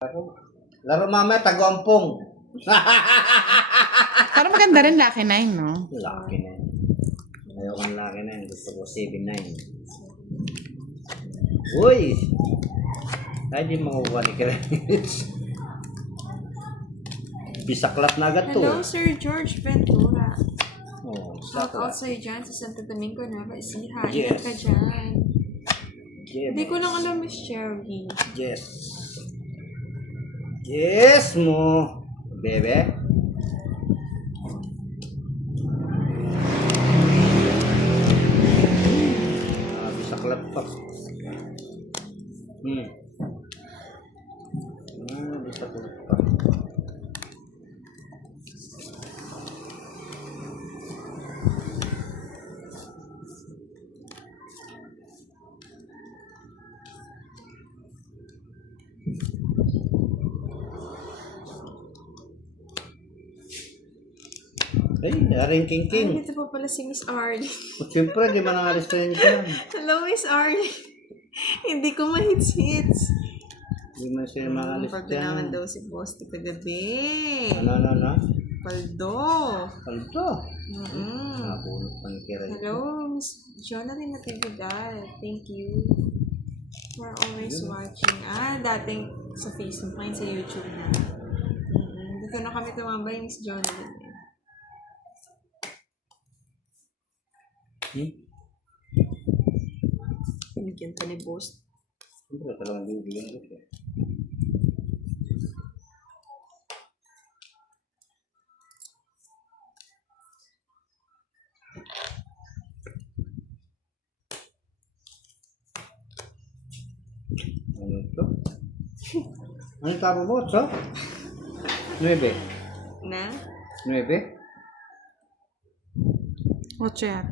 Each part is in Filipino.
Laro mamaya, taguampong. Pero maganda rin Lucky 9, no? Laki na yun. Ayoko ng laki na yun. Gusto ko 7-9. Uy! Ay, di makukuha ni Chris. Bisaklat na agad to. Hello, Sir George Ventura. Oh, Shout out saklat. sa'yo dyan sa Santo Domingo, Nueva Ecija. Yes. Ingat ka dyan. Yeah, Hindi ko lang alam, Miss Cherry. Yes. Yes mo. Bebe. Bisaklat pa. Bisaklat pa. Ay, aring Ay, king. dito pa pala si Miss Arlie. Siyempre, di ba nangalis na yun dyan? Hello, Miss Arlie. Hindi ko ma-hits-hits. Di man siya mangalis Paldo dyan. naman daw si Boss Tito Gabi. Ano? Paldo. Paldo. Mm-mm. Nabunot pa ni Kiray. Hello, Miss Jonathan Natividad. Thank you for always watching. Dating sa Facebook, ngayon sa YouTube na. Dito na kami tumambay, Miss Jonathan. Binigyan ka ni Boss. Siyempre, talagang bibigyan ko siya. Ano ito? Ano tabo mo, so? 9. Na? 9? 8 yan.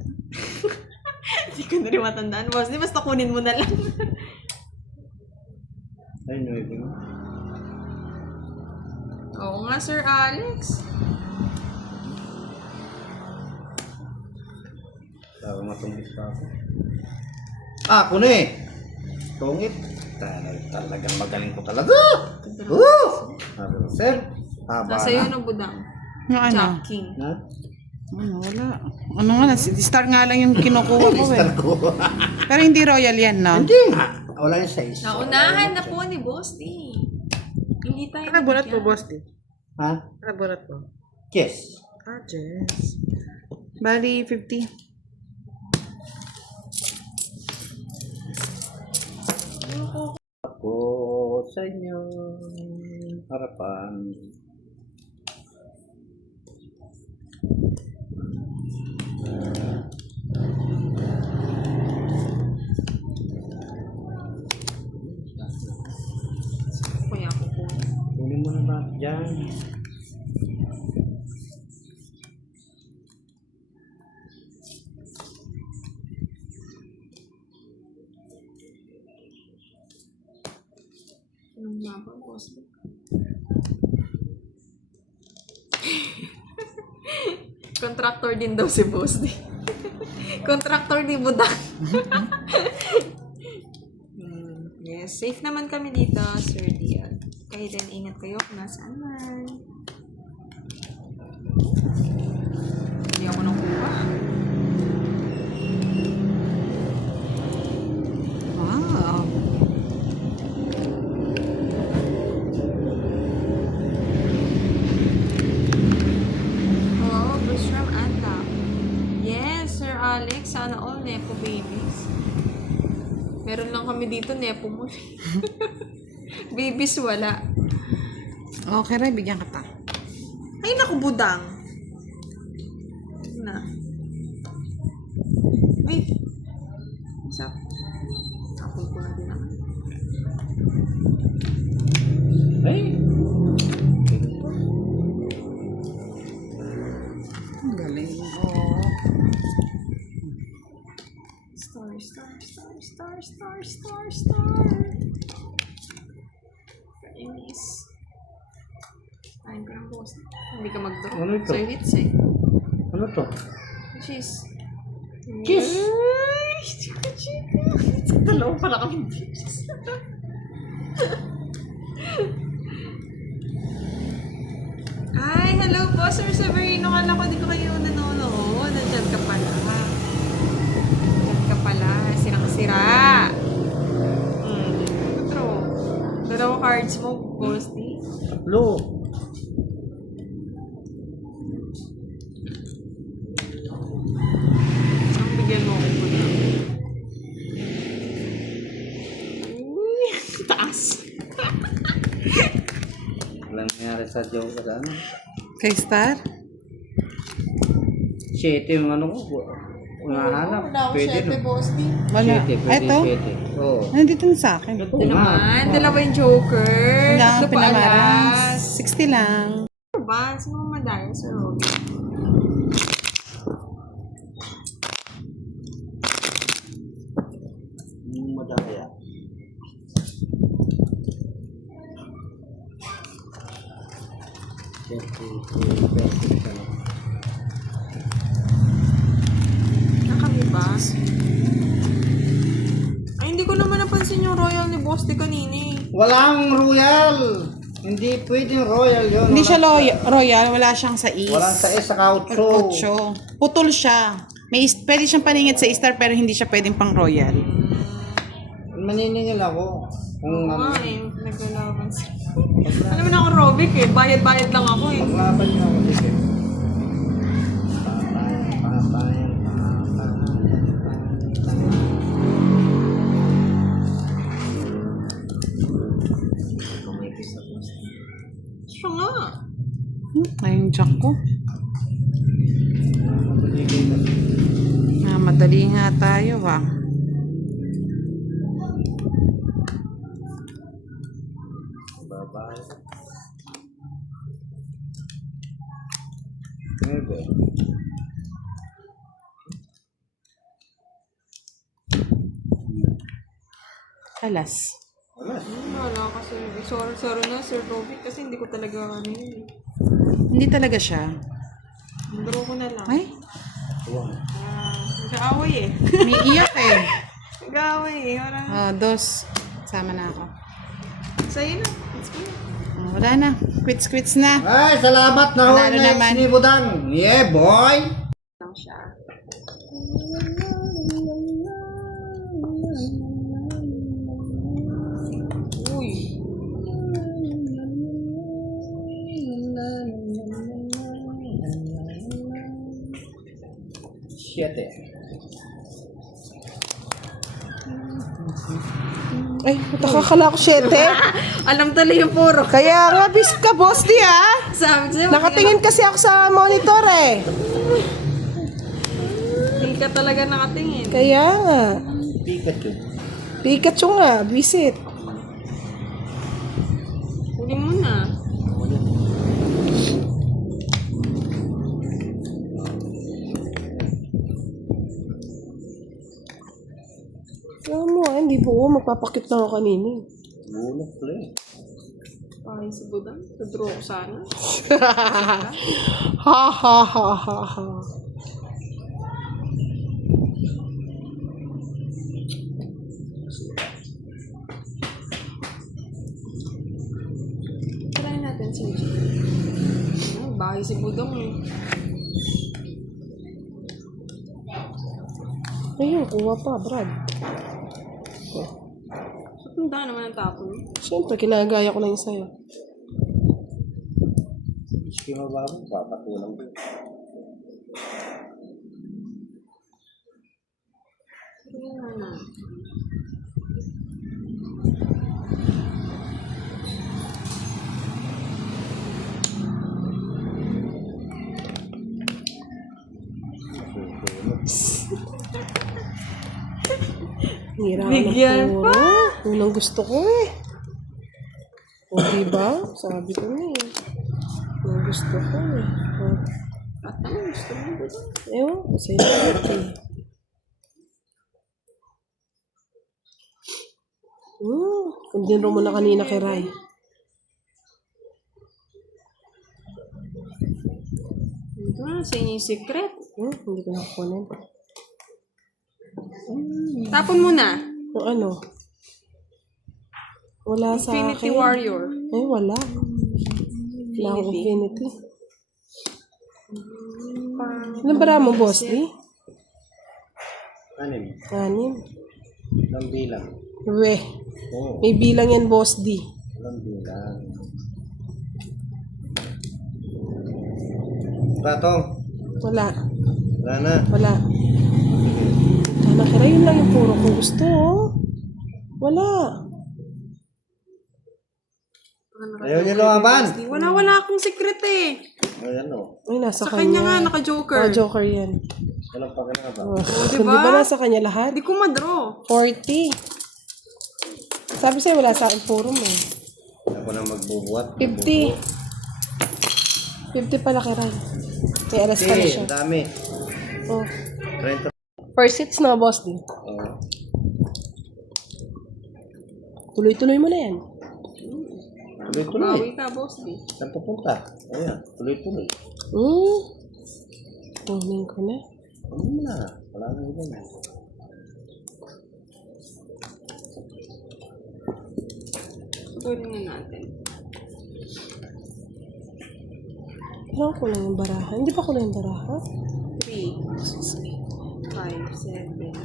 Hindi ko na rin matandaan, Boss. Di basta kunin mo na lang. Ay, 9 mo. Oo nga, Sir Alex. Tawag matumbis pa ako. Ako na eh! Tungit. Talagang magaling ko talaga. Sabi ko, sir, haba Nasa iyo na. ng budang. Yung ano? Jack King. Ha? Ano, wala. Ano nga, star nga lang yung kinukuha ko Star eh. ko. Pero hindi royal yan, no? Hindi nga. Wala yung size. Naunahan na po ni Boss D. Hindi tayo Bunot po, nabigyan. boss din. Ha? Bunot po. Yes. Jess. Bali, 50. Ako sa inyong harapan. Kuya ko po. Kunin mo na ba dyan? Anong mapa, Boss D? Contractor din daw si Boss D. Contractor ni Budang. Yes, safe naman kami dito, Sir Dian. Kayo din, ingat kayo kung nasaan man. Hindi ako nakuha. Wow. Hello, Bushram Anta. Yes, Sir Alex. Sana all Nepo babies. Meron lang kami dito, Nepo mo. Babies wala. Okay, Ray, bigyan kita. Ay, naku, budang. Na. Ay. Isa. Apple ko na din ako. Ay! Ang galing. Oo. Star, star, star, star, star, star, star. Kainis. Ayun ko ng boss. Hindi ka mag-draw. Ano ito? So, hits eh. Ano to? Cheese. Kiss! Ay, chika, chika. Dalawa pala kami cheese. hello po, Sir Severino. Kala ko di ko kayo nanonood. Nandiyan ka pala. Nandiyan ka pala. Sirang-sira. True. Dalawang cards mo, Ghosty. Tatlo. Ang bigyan mo ako na. Uy, taas. Walang nangyari sa joke ka ano. Kay Star? Siyete yung ano ko. Kung nahanap, pwede no. Ghosty. Wala. Siyete, pwede Eto? siyete. Oo. Nandito na sa akin. Ito Ito naman, dalawa yung Joker. Wala Tatlo akong pa pinamaras. alas. 60 lang. Ano ba? Sino mo madaya sa Robby? Madaya. Nakamibas. Ay, hindi ko naman napansin yung royal ni Boss de kanina eh. Walang royal. Hindi pwedeng royal yun. Hindi siya royal, wala siyang sais. Walang sa sa kautso. Ocho. Putol siya. Pwede siyang paningit sa Star pero hindi siya pwedeng pang royal. Maniningil ako. Kung ano. Ay, naglalaban siya. Alam mo na ako, Robic eh. Bayad-bayad lang ako eh. Paglaban niyo ako dito. Patayan. Siya nga. Ayun, jack ko. Madali nga tayo ah. Babae. Maybe. Alas. Wala kasi. Sorry na, Sir Robic. Kasi hindi ko talaga ano yun. Hindi talaga siya. Draw ko na lang. Ay, Nag-aaway eh. may iyak eh. Nag-aaway eh. Wala na. Dos. Sama na ako. Sa'yo na. Let's go na. Wala na. Quits na. Ay, salamat na Panalo ho naman. ni Budang. Yeah, boy. Lang siya. Uy. Siyete. Ay, nakakala ko 7. Alam tuloy yung puro. Kaya nga, bis ka, boss di ah. Sabi sa'yo, Nakatingin kasi ako sa monitor eh. hindi ka talaga nakatingin. Kaya nga. Pikachu. Pikachu nga, visit. Huling mo na. Alam mo hindi buo. Magpapakit na ako kanina. Bulok pala eh. Ay, si Budang. Nadraw ko sana. Ha ha ha ha ha. Try natin si bahay si Budang eh. Ayun, kuha pa, Brad. Tanda naman ang tapon. Siyempre, kinagaya ko lang yung sa'yo. Sige mababa, papatulang ko. Sige na. Hira Bigyan ng puro. Yun ang gusto ko eh. O diba? Sabi ko na eh. Yun ang gusto ko eh. O, At ano gusto mo Budang? ewan, sa'yo na natin. Kundin mo na kanina kay Rai. Ito na, sa inyo yung secret. Hindi ko nakukunin. Tapon mo na. O ano? Wala sa akin. Infinity Warrior. Eh, wala. Wala akong Infinity. infinity. Ilang bara mo, boss, di? Anim. 6. Ilang bilang. Weh, Oo. may bilang yan, boss, di. Ilang bilang. Patong. Wala. Wala na. Wala. Sana kira, yun lang yung puro kong gusto, oh. Wala. Ayaw niyo lumaban. Wala akong secret eh. Ayan o. Ay, nasa Sa kanya nga, kanya. naka-joker. Oh, joker yan. Walang pakinabang. Oh, diba? Di ba nasa kanya lahat? Hindi ko madraw. 40. Sabi sa'yo, wala sa akin puro mo. Ako na magbubuhat. 50. 50 pala kiran. May alas pa na siya. Ang dami. Oh. 30. First hits na, boss, di. Oo. Tuloy-tuloy mo na yan. Tuloy-tuloy. Bawi ka, boss. Di. Saan pupunta? Ayan. Tuloy-tuloy. Kunin ko na. Ano mo na? Wala na iba na. Tuloy nga natin. Kailangan ko lang yung baraha. Hindi pa ko lang yung baraha. 3, 5, 7, 9.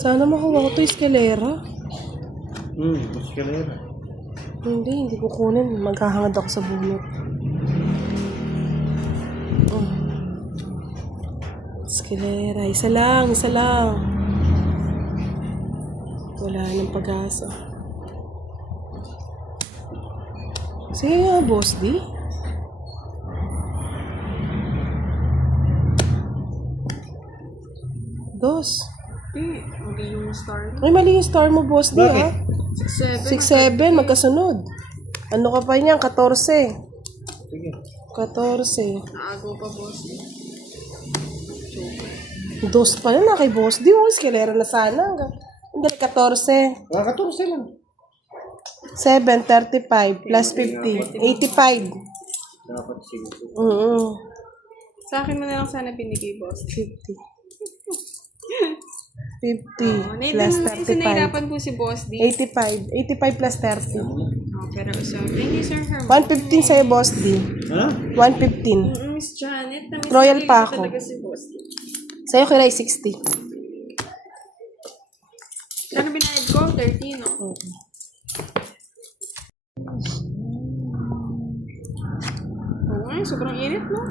Sana makuha ko to eskalera. Eskalera. Hindi ko kunin. Maghahangad ako sa bunot. Eskalera. Isa lang. Wala nang pag-asa. Sige nga, boss, di? Dos. Hindi, mali yung star. Ay, mali yung star mo, boss, di, ha? 6, 7. 6-7, magkasunod. Ano ka pa niyan? 14. Sige. 14. Naago pa, boss. Dos pa na kay boss. Di, oh, eskalera na sana. Hindi, 14. Mga 14 lang. 7, 35, plus 50. 85. Dapat sige. Sa akin mo na lang sana binigay, boss. 50. 50 plus Isa 35. nahirapan po si boss, di. 85. 85 plus 30. Pero so, thank you, Sir Herman. 115 sa'yo, boss, di. Ha? 115. Miss Janet, na-miss Royal ko pa ako. talaga si boss. Sa'yo, kiray 60. Ano binayad ko? 30, no? Oo nga, sobrang init, no?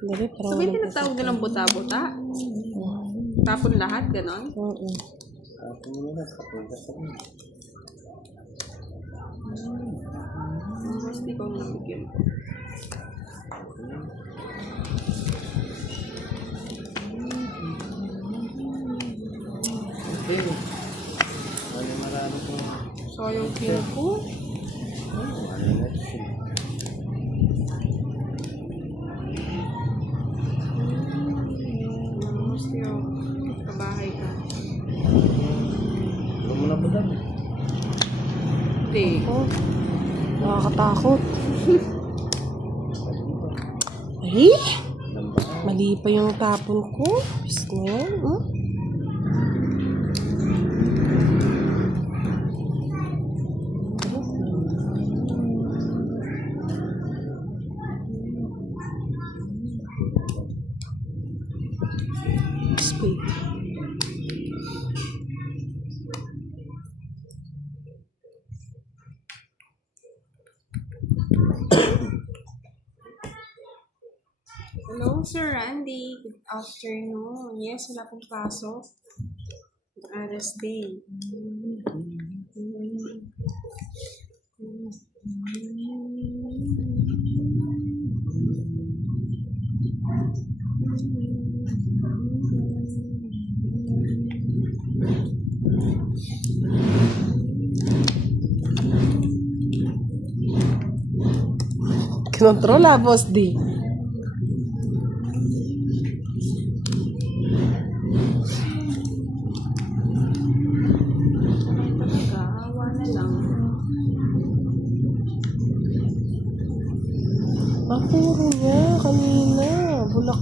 Dali, parang Sabi walang tinatawag nilang buta-buta. Tapon lahat, ganon. Oo. Ako muna na. Kapunta sa akin. Mas di ko nabigyan. Okay. Ano marami ko. So, yung pin ko. Ano na siya. Mas yung kabahay ka. Huwag mo na ba dami? Hindi. Oh, nakakatakot. Ay, mali pa yung tapon ko. Pis na yan. Spade. Hello, Sir Randy. Good afternoon. Yes, wala pong pasok. Aras day. Kinontrola, boss D.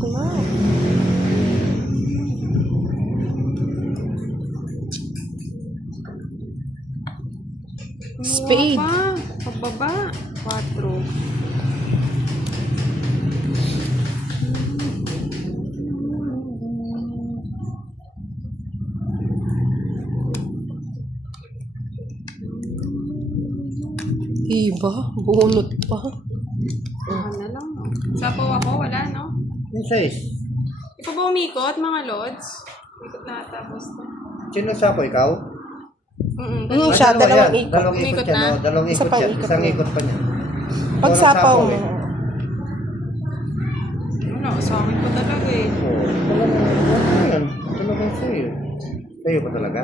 bakla. Spade. Pababa. 4. Iba, bunot pa. Ako na lang. Sapaw ako, wala, no? Yung size. Ikaw ba umikot, mga lods? Ikot na tapos to. Sino sapo, ikaw? Siya, dalawa dalawang yan. ikot. Dalawang ikot Umikot yan. na? Oh, dalawang Isa ikot pang yan. ikot Isang na. ikot pa niya. Pag Ikaw sapaw ang mo. eh. Wala, sa akin ko talaga eh. Oo. Dalawang yan. Dalawang sa'yo. Sa'yo pa talaga?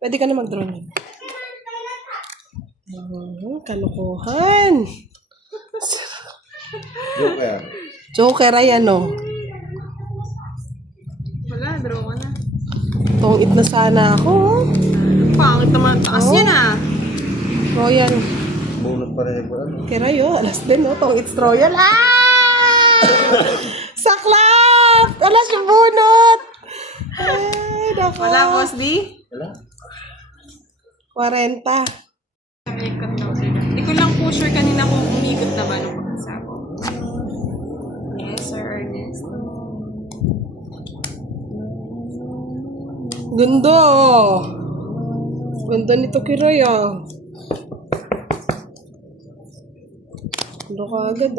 Pwede ka na mag-drone. Kalokohan. Joker. Joker ay ano. Wala, draw ko na. Tungit na sana ako. Ang pangit naman. Taas yan ah. Royal. Bunot pa rin yung ano. Kirayo, alas din, no? Tungit's royal. Saklap! Alas yung bunot! Ay, nako. Wala, boss D? Wala. 40. Umikot daw sila. Hindi ko lang po sure kanina kung umikot na ba nung pagkasako. Yes, Sir Ernest. Ganda. Ganda nito Kiray, Ganda ka agad,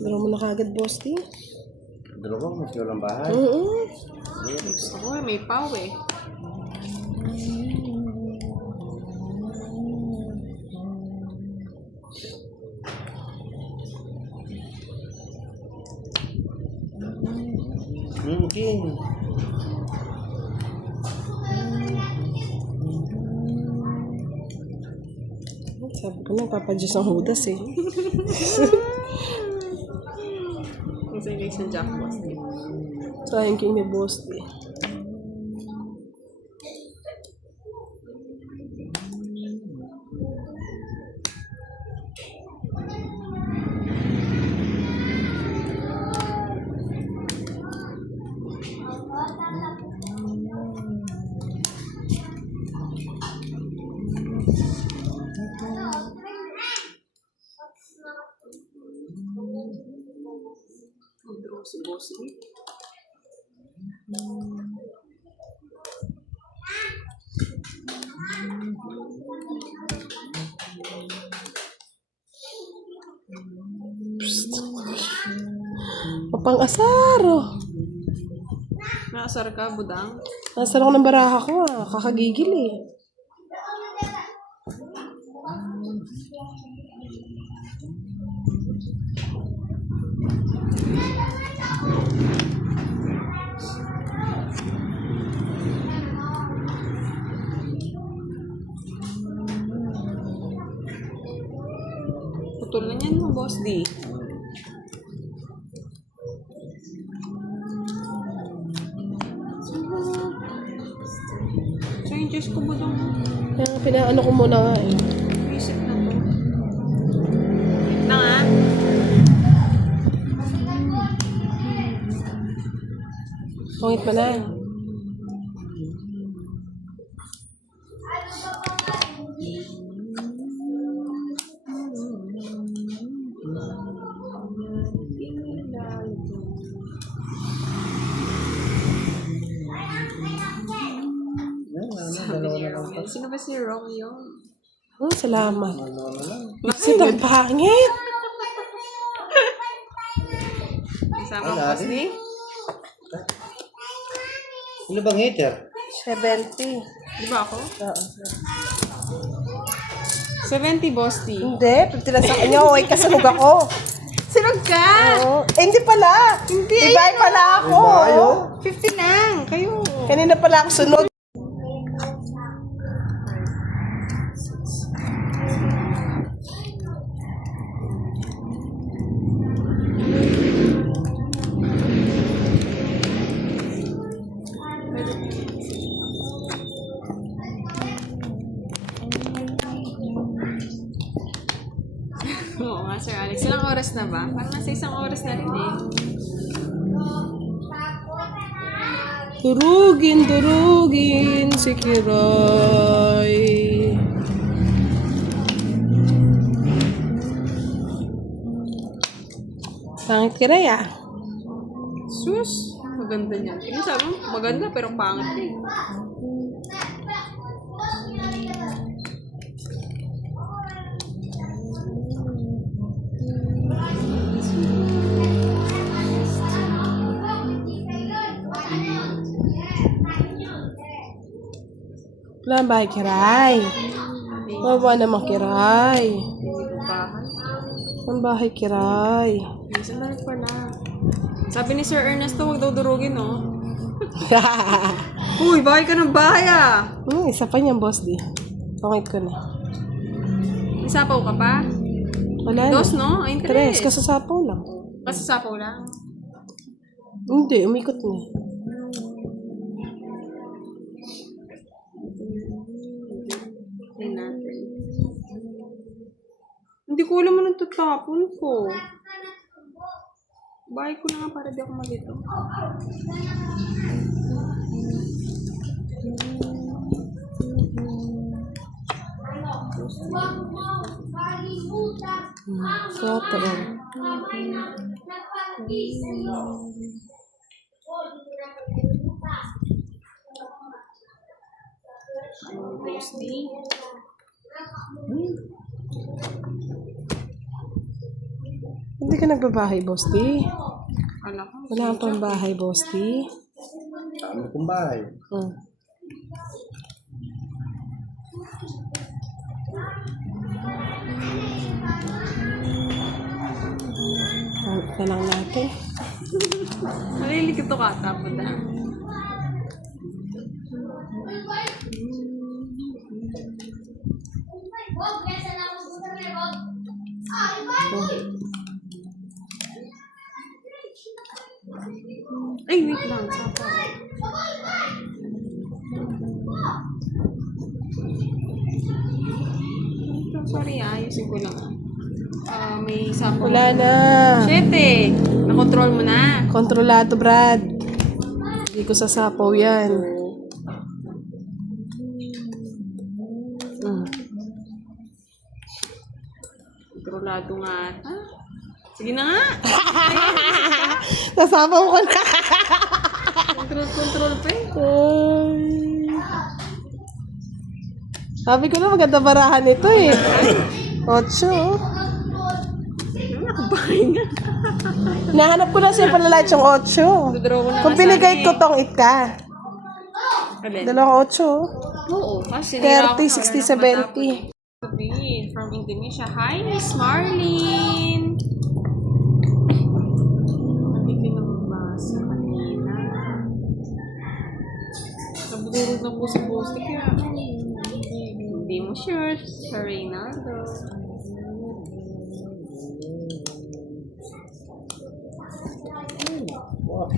Dalawa mo na kagad, boss, di? Dalawang mas walang bahay. Gusto ko may pau eh. Okay. Sabi ko na, papadiyos ang hudas eh. Kasi yung sa Jack boss D. Sayang king ni boss di. Mag-draw si boss D. Mapang-asar, Nakasar ka, budang? Nasar ako ng baraha ko, kakagigil eh. Putol na yan mo, boss D. So yung Diyos ko, budang Kaya pinaano ko muna nga eh. isip na to. Na nga. Tungit pa na. Sabi ni Romeo. Sino ba si Romeo? Oh, salamat. Isit ang pangit. Kasama ang boss D? Ano bang hater? 70. Di ba ako? Oo. 70, boss D. Hindi, pag sa kanya, okay, kasunog ako. Sunog ka! Oo. Eh, hindi pala. Hindi, Iba ayun pala ako. Ibayo? 50 lang. Kayo. Kanina pala ako sunog. ka, Sir Alex. Ilang oras na ba? Parang nasa isang oras na rin eh. Durugin si Kiray. Pangit Kiray ah. Sus! Maganda niyan. Yung sabi mo, maganda pero pangit eh. Wala ang bahay Kiray. Wawa naman Kiray. Hindi ko bahay. Ang bahay Kiray. Minsan na pala. Sabi ni Sir Ernesto, huwag daw durugin, no? Uy, bahay ka ng bahay ah! Isa pa niyan, boss di. Pangit ko na. Isapaw ka pa? Wala na. Dos, no? Ay, Tres, tres. kasasapaw lang. Kasasapaw lang. Hindi, umikot na. Tingnan natin. Hindi ko alam anong tatapon ko. Bahay ko na nga para di ako malito. Kwato. Mostly. Hindi ka nagbabahay, boss di. Alam ko. Wala kang pambahay, boss di. Dami kong bahay. Pangit na lang natin. Nalilikot ko ka, tapos na. Ay, wait lang. Sapa. Sorry ayusin ko lang may sapo. Wala na. Shit eh. Nakontrol mo na. Kontrolado, Brad. Hindi ko sasapaw yan. Kontrolado nga ata. Sige na nga. Sasapaw ko na. Control pa eh. Ay. Sabi ko na maganda barahan ito eh. 8. Nakabahay nga. Nahanap ko na siya pala yung 8. Dudraw ko na Kung nga binigay sana ko eh. tong ika. Alin? 2 8. Oo. Kasi nira 30, ako sa 60, wala nang 70. Sabihin, from Indonesia. Hi, Miss Marlene! Hindi ka nang basa kanina. Nabudurog ng busi-busi kaya. Hindi mo sure, Sir Reynaldo. Wow.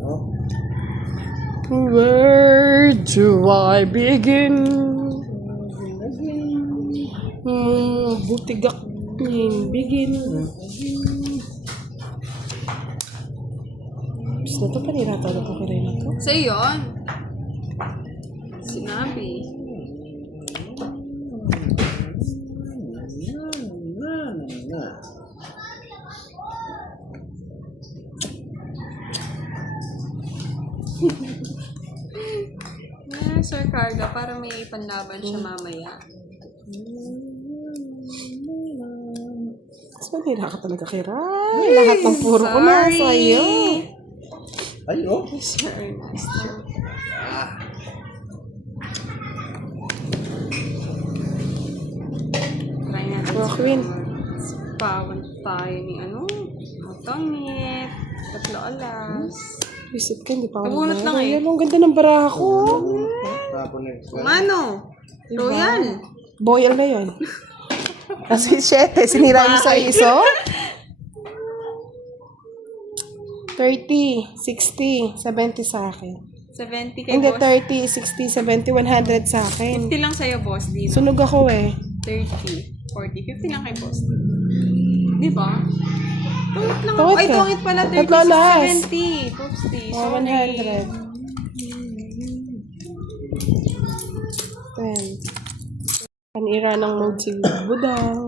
Oh. Where do I begin? Butigak begin. Gusto na ito, panirata na po ko rin ito. Sa iyon. Sinabi. Sir Carla, para may panlaban siya mamaya. Mas manira ka talaga, Kiray. Lahat ng puro ko na sa iyo. Ay, oh. Sir Ernesto. Try natin Oh, Queen. Pawan tayo ni Tongit. 3 alas. Visit ka, hindi pa ako Nabunot lang eh. Yan, ang ganda ng baraha ko. Tapon eh. Mano? Royal. Boyal na yun. Kasi 7, sinira niyo sa iso. 30, 60, 70 sa akin. 70 kay Hindi, boss. 30, 60, 70, 100 sa akin. 50 lang sa'yo, boss. Dino. Sunog ako eh. 30, 40, 50 lang kay boss. Di ba? Tungit lang Tungit ako. Ay, ka. tungit pala. 30, Tatlo last. 70. Poopsie. Oh, Sorry. 100. 10. Panira ng mode si Budang.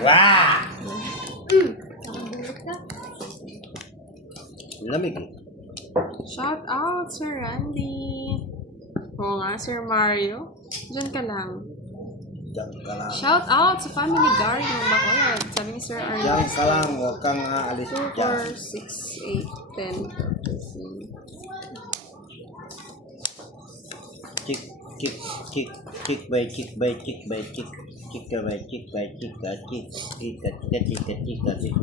Wah! Lamig eh. Shout out, Sir Randy. Oo nga, Sir Mario. Diyan ka lang. Diyan ka lang. Shout out sa Family Guard ng Bacolod. Sabi ni Sir Diyan Arnold. ka lang. Huwag kang aalis 2, dyan. 4, 6, 8, 10, 13. Chick, chick, chick, chick by chick by chick by chick. Chika by chick by chick by chick. Chika, chika, chika, chika, chick.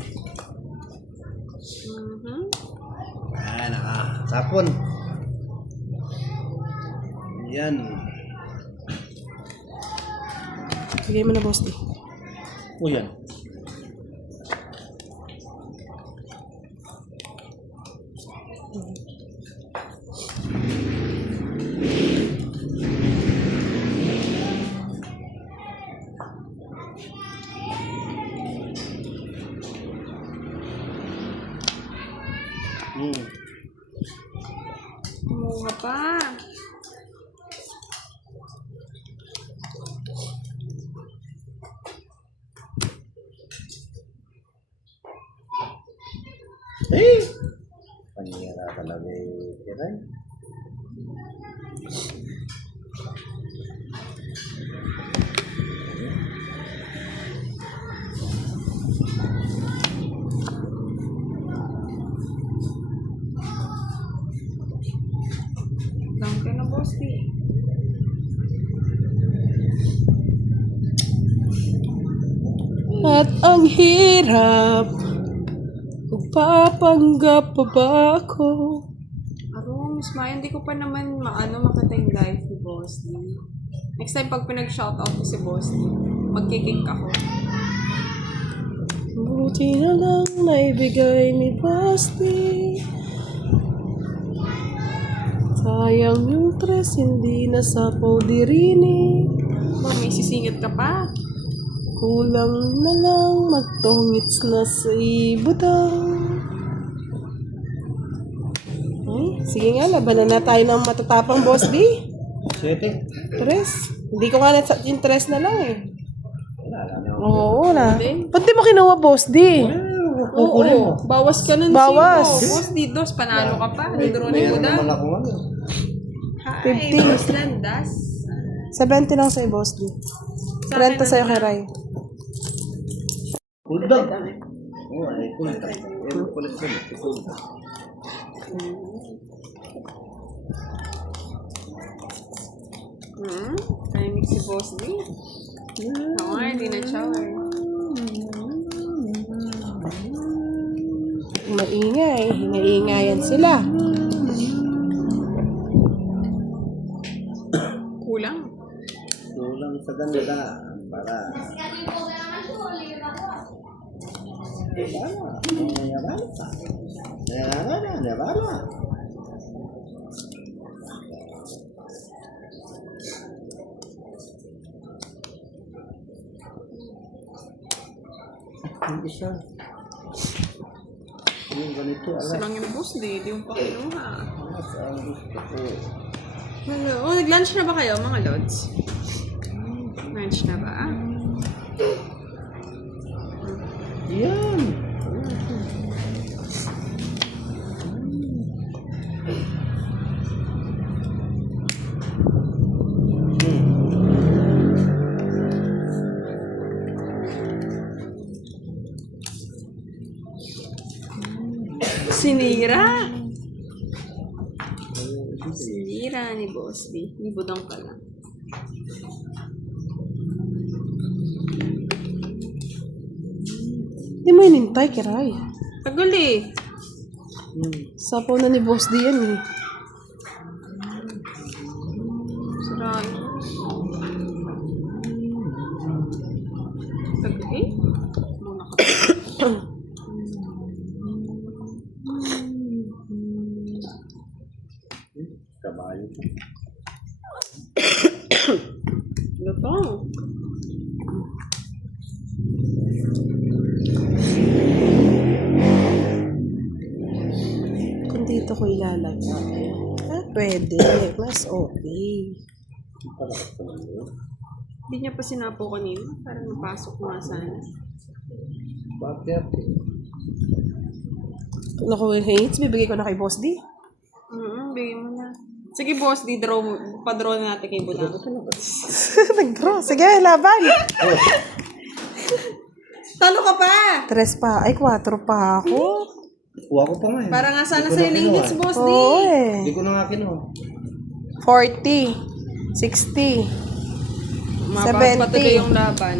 Ah, nakasapon. Yan. Bigay mo na, boss D. O yan. Kumuha pa. Eh! Panira talaga eh. Kiray. Down ka na, boss. At ang hirap, magpapanggap pa ba ako? Aro, Miss Maya, hindi ko pa naman makita yung live ni Boss D. Next time, pag pinag-shoutout ko si Boss D, magkikick ako. Buti na lang naibigay ni Boss D. Sayang yung tres, hindi nasapaw dirini. Oh, may sisingit ka pa. Kulang na lang magtongits na sa ibutang. Ay, sige nga, labanan na tayo ng matatapang, Boss D. Sete. Tres. Hindi ko nga yung tres na lang eh. Wala na. Oo na. Ba't di mo kinuha, Boss D? Kukunin mo. Bawas ka ng Bawas. 5. Boss D, dos, panalo ka pa. Nagduro ni Meron Buda. naman ako ano. Hi, 50. Boss Landas. 70 lang sa'yo, Boss D. 30 sa'yo kay Ray. Kuldag. Oo, ay kuldag. Meron kulit ko. Kuldag. Tahimik si Boss D. Oo nga, hindi na-shower. Maingay. Hinaingayan sila. Kulang. Kulang sa ganda. Para. Nayabala pa. Nayabala. Hindi siya. Yung ganito, Gusto lang yung Boss D, di yung pakinuha. alas ang gusto ko. Hello. Oh, nag-lunch na ba kayo, mga lods? Lunch na ba? Yan. Sinira. Sinira ni Boss D. Ni Budang pala. Hindi mo inintay kay Ray. Tagal eh. Sapaw na ni Boss D yan eh. Saraan. Tagal eh. Muna ka. Lutong. Kung dito ko ilalagay. Pwede. Mas okay. Hindi niya pa sinapo kanina. Parang napasok nga sana. Bakit? Kung ako hates, bibigay ko na kay Boss D. Bigyan mo na. Sige, boss, pa-draw na natin kay Budang. Nag-draw. Sige, laban. Talo ka pa! 3 pa. Ay, 4 pa ako. Kuha ko pa nga eh. Para nga sana Hindi ko sa'yo na na kinuha. hits, boss, di. Oo eh. Hindi ko na nga kinuha. 40. 60. Mababa pa 70. tuloy yung laban.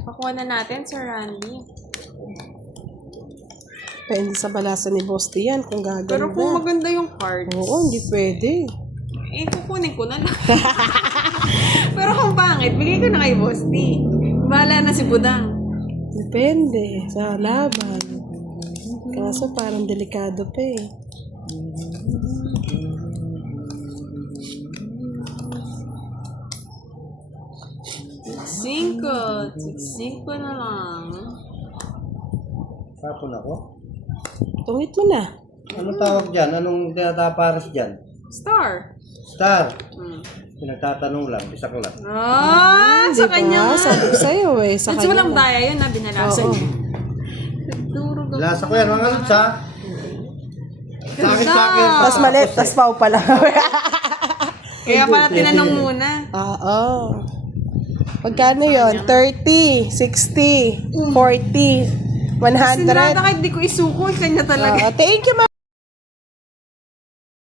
Pakuha na natin, Sir Randy. Depende sa balasa ni Boss D yan kung gaganda. Pero kung maganda yung cards, Oo, hindi pwede. kukunin ko na lang. Pero kung pangit, bigay ko na kay Boss D. Bahala na si Budang. Depende sa laban. Kaso parang delikado pa eh. Cinco na lang. Tapon ako. Tungit mo na. Ano tawag dyan? Anong tinataparas dyan? Star. Star. Hmm. Pinagtatanong lang, isa ko lang. Sa Diba? kanya nga. Sabi ko sa'yo eh. Sa It's walang kanya. daya yun na binalasan Oo. niya. Durog ako. Lasa ko yan, mga lods ha. Sa akin, sa akin. Tapos malit, tapos pau pala. Kaya pala tinanong muna. Oo. Pagkano yun? 30, 60, 40, 100. Sinarata kahit di ko isuko, kanya talaga. Thank you, ma.